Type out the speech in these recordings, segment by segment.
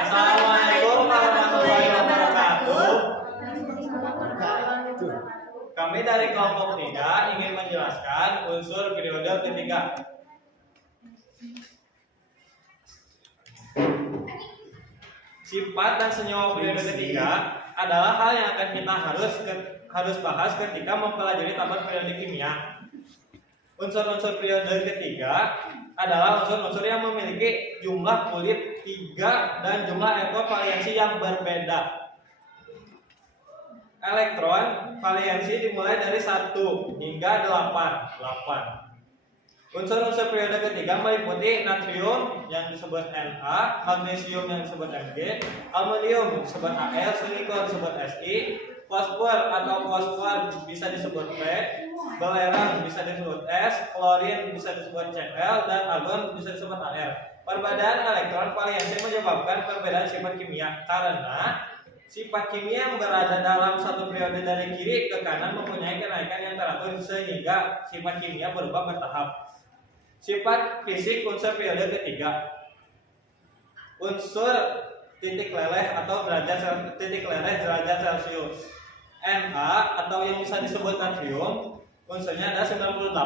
Assalamualaikum warahmatullahi wabarakatuh. Kami dari kelompok 3 ingin menjelaskan unsur periode ketiga. Sifat dan senyawa periode ketiga adalah hal yang akan kita harus bahas ketika mempelajari tabel periode kimia. Unsur-unsur periode ketiga adalah unsur-unsur yang memiliki jumlah kulit 3 dan jumlah elektron valensi yang berbeda. Elektron valensi dimulai dari 1 hingga 8. Unsur-unsur periode ketiga meliputi natrium yang disebut Na, magnesium yang disebut Mg, aluminium disebut Al, silikon disebut Si, fosfor atau fosfor bisa disebut P, belerang bisa disebut S, klorin bisa disebut Cl, dan argon bisa disebut Ar. Perbedaan elektron valensi menyebabkan perbedaan sifat kimia karena sifat kimia yang berada dalam satu periode dari kiri ke kanan mempunyai kenaikan yang teratur sehingga sifat kimia berubah bertahap. Sifat fisik unsur periode ketiga. Unsur titik leleh atau titik leleh derajat Celcius. Na atau yang bisa disebut natrium unsurnya ada 98.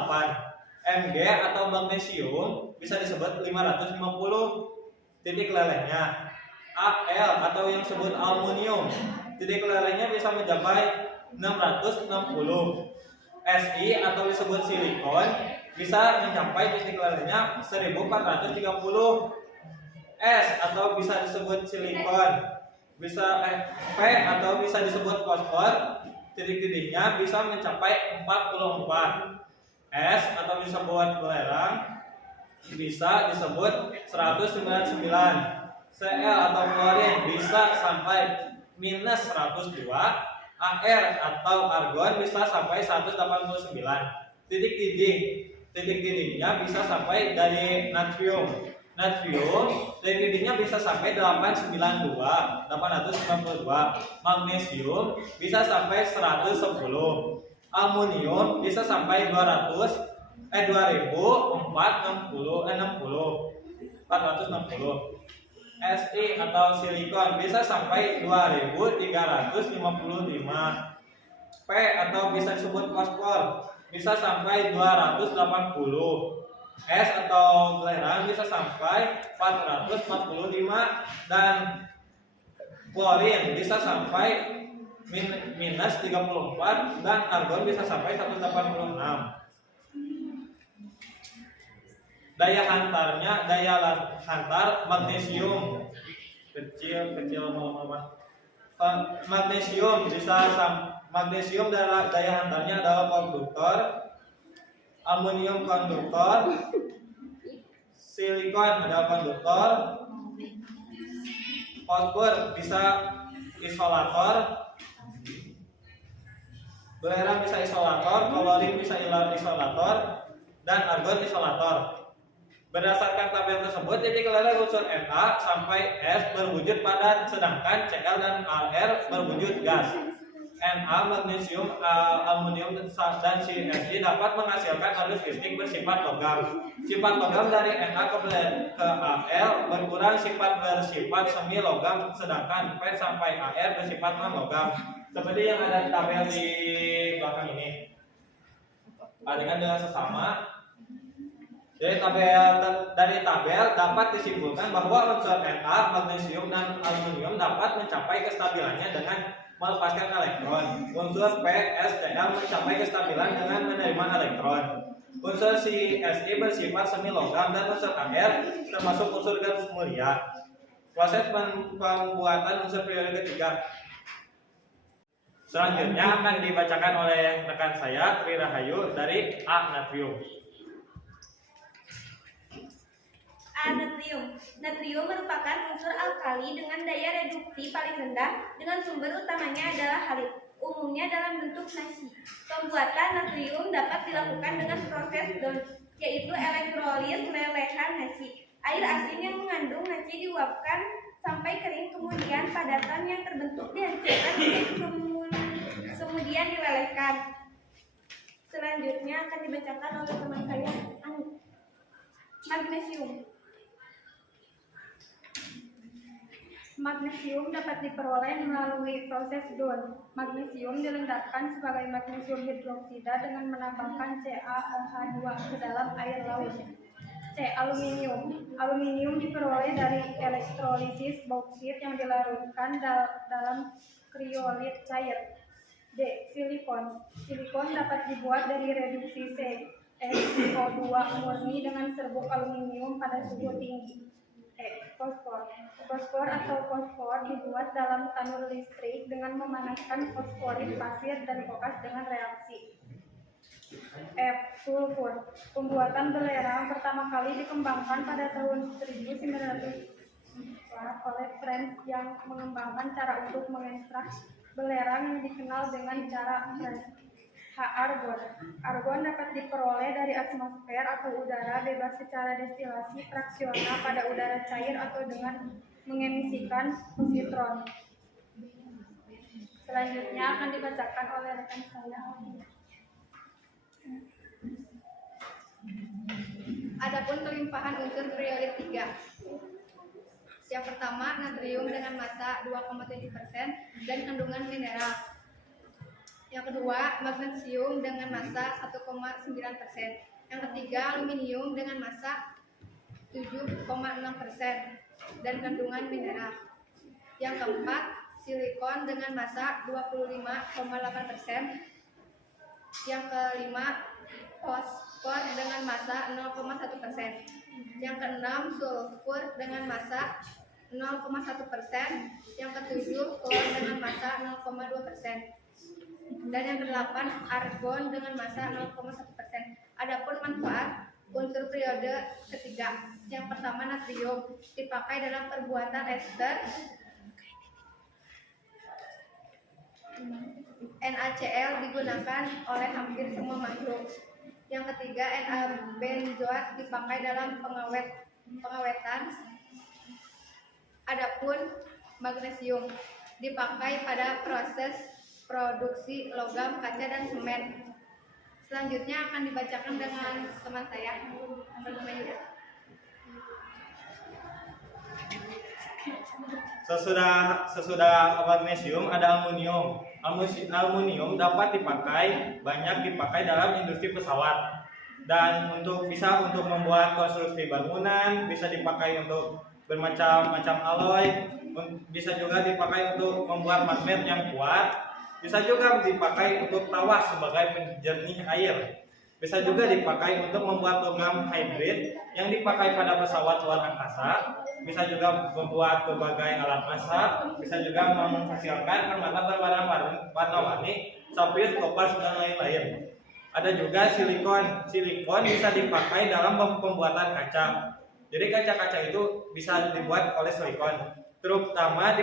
Mg atau magnesium bisa disebut 550 titik lelehnya. Al atau yang disebut aluminium titik lelehnya bisa mencapai 660. Si atau disebut silikon bisa mencapai titik lelehnya 1430. S atau bisa disebut silikon P atau bisa disebut fosfor titik-titiknya bisa mencapai 44. S atau disebut belerang bisa disebut 199. Cl atau klorin bisa sampai minus 102. Ar atau argon bisa sampai 189. Titik-titiknya bisa sampai dari natrium titik-titiknya bisa sampai 892. Magnesium bisa sampai 110. Aluminium bisa sampai 460. Si atau silikon bisa sampai 2355. P atau bisa disebut fosfor bisa sampai 280. S atau belerang bisa sampai 445 dan klorin bisa sampai minus 34 dan argon bisa sampai 186. Daya hantar magnesium kecil magnesium daya hantarnya adalah konduktor, aluminium konduktor, silikon adalah konduktor, fosfor bisa isolator, belerang bisa isolator, klorin bisa isolator, dan argon isolator. Berdasarkan tabel tersebut, titik leleh unsur Na sampai S berwujud padat, sedangkan Cl dan Ar berwujud gas. Na, magnesium, aluminium, dan Si dapat menghasilkan arus listrik bersifat logam. Sifat logam dari Na ke Al berkurang bersifat semi logam, sedangkan P sampai Ar bersifat non logam. Seperti yang ada di tabel di belakang ini. Bandingkan dengan sesama. Dari tabel dapat disimpulkan bahwa unsur Na, magnesium, dan aluminium dapat mencapai kestabilannya dengan melepaskan elektron. Unsur P, S, Cl mencapai kestabilan dengan menerima elektron. Unsur Si bersifat semi logam dan unsur Ar termasuk unsur gas mulia. Proses pembuatan unsur periode ketiga selanjutnya akan dibacakan oleh rekan saya Tri Rahayu dari A natrium. Natrium. Natrium merupakan unsur alkali dengan daya reduksi paling rendah dengan sumber utamanya adalah halit, umumnya dalam bentuk nasi. Pembuatan natrium dapat dilakukan dengan proses DONS, yaitu elektrolis lelehan nasi. Air asin yang mengandung nasi diuapkan sampai kering, kemudian padatan yang terbentuk dihancurkan, kemudian dilelehkan. Selanjutnya akan dibacakan oleh teman saya, Magnesium. Magnesium dapat diperoleh melalui proses Down. Magnesium dilendapkan sebagai magnesium hidroksida dengan menambahkan CaOH2 ke dalam air laut. C. Aluminium. Aluminium diperoleh dari elektrolisis bauksit yang dilarutkan dalam kriolit cair. D. Silikon. Silikon dapat dibuat dari reduksi CaO2 murni dengan serbuk aluminium pada suhu tinggi. E. Fosfor. Fosfor atau fosfor dibuat dalam tanur listrik dengan memanaskan fosforit pasir dan kokas dengan reaksi. F. Sulfur. Pembuatan belerang pertama kali dikembangkan pada tahun 1900 oleh French yang mengembangkan cara untuk mengekstrak belerang yang dikenal dengan cara French. H. Argon. Argon dapat diperoleh dari atmosfer atau udara bebas secara destilasi fraksional pada udara cair atau dengan mengemisikan positron. Selanjutnya akan dibacakan oleh rekan saya. Adapun kelimpahan unsur periodik 3. Yang pertama, natrium dengan massa 2,7% dan kandungan mineral. Yang kedua, magnesium dengan massa 1,9%. Yang ketiga, aluminium dengan massa 7,6% dan kandungan mineral. Yang keempat, silikon dengan massa 25,8%. Yang kelima, fosfor dengan massa 0,1%. Yang keenam, sulfur dengan massa 0,1%. Yang ketujuh, klor dengan massa 0,2%. Dan yang kedelapan, argon dengan massa 0,1%. Adapun manfaat unsur periode ketiga. Yang pertama, natrium dipakai dalam perbuatan ester NaCl digunakan oleh hampir semua makhluk. Yang ketiga, Na-benzoat dipakai dalam pengawetan. Adapun magnesium dipakai pada proses produksi logam, kaca, dan semen. Selanjutnya akan dibacakan dengan teman saya. Sesudah magnesium ada aluminium. Aluminium dapat banyak dipakai dalam industri pesawat dan bisa untuk membuat konstruksi bangunan, bisa dipakai untuk bermacam-macam alloy, bisa juga dipakai untuk membuat magnet yang kuat, bisa juga dipakai untuk tawas sebagai penjernih air. Bisa juga dipakai untuk membuat logam hybrid yang dipakai pada pesawat luar angkasa. Bisa juga membuat berbagai alat masak. Bisa juga menghasilkan permata berwarna-warni, sapphire, topaz, dan lain-lain. Ada juga silikon. Silikon bisa dipakai dalam pembuatan kaca. Jadi kaca-kaca itu bisa dibuat oleh silikon. Terutama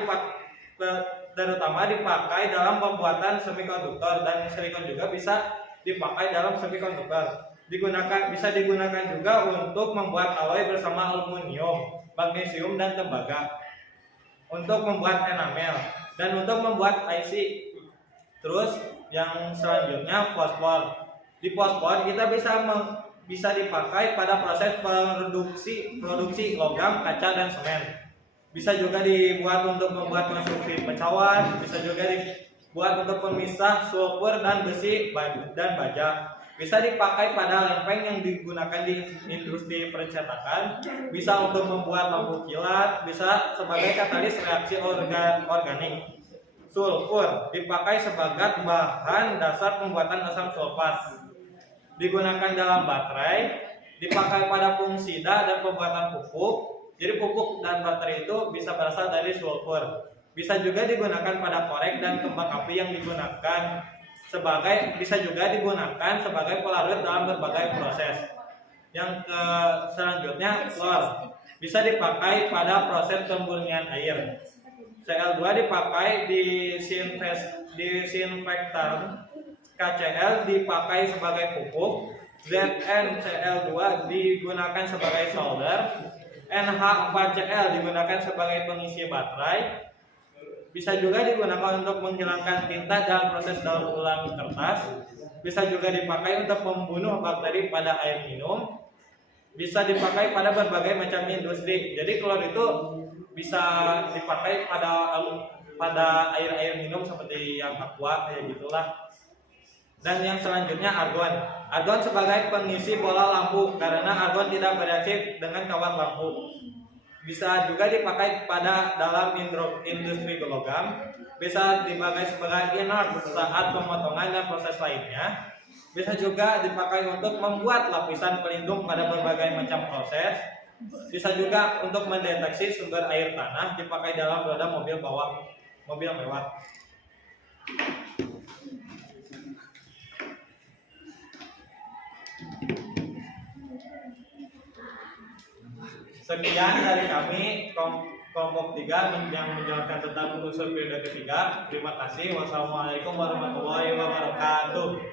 dipakai dalam pembuatan semikonduktor, dan silikon juga bisa dipakai dalam semikonduktor. Bisa digunakan juga untuk membuat alloy bersama aluminium, magnesium, dan tembaga, untuk membuat enamel dan untuk membuat IC. Terus yang selanjutnya, fosfor. Di fosfor kita bisa dipakai pada proses produksi logam, kaca, dan semen. Bisa juga dibuat untuk membuat konstruksi pesawat, bisa juga dibuat untuk pemisah sulfur dan besi dan baja. Bisa dipakai pada lempeng yang digunakan di industri percetakan, bisa untuk membuat lampu kilat, bisa sebagai katalis reaksi organik. Sulfur dipakai sebagai bahan dasar pembuatan asam sulfat. Digunakan dalam baterai, dipakai pada fungsida dan pembuatan pupuk. Jadi pupuk dan baterai itu bisa berasal dari sulfur. Bisa juga digunakan pada korek dan kembang api yang bisa juga digunakan sebagai pelarut dalam berbagai proses. Yang selanjutnya, klor bisa dipakai pada proses pemurnian air. Cl2 dipakai di disinfektan. KCl dipakai sebagai pupuk. ZnCl2 digunakan sebagai solder. NH4Cl digunakan sebagai pengisi baterai. Bisa juga digunakan untuk menghilangkan tinta dalam proses daur ulang kertas. Bisa juga dipakai untuk membunuh bakteri pada air minum. Bisa dipakai pada berbagai macam industri. Jadi klor itu bisa dipakai pada air minum seperti yang aqua kayak gitulah. Dan yang selanjutnya argon. Argon sebagai pengisi bola lampu karena argon tidak bereaksi dengan kawat lampu. Bisa juga dipakai pada dalam industri logam. Bisa dipakai sebagai inert saat pemotongan dan proses lainnya. Bisa juga dipakai untuk membuat lapisan pelindung pada berbagai macam proses. Bisa juga untuk mendeteksi sumber air tanah, dipakai dalam roda mobil mewah. Sekian dari kami kelompok 3 yang menjelaskan tentang unsur periode ketiga. Terima kasih. Wassalamualaikum warahmatullahi wabarakatuh.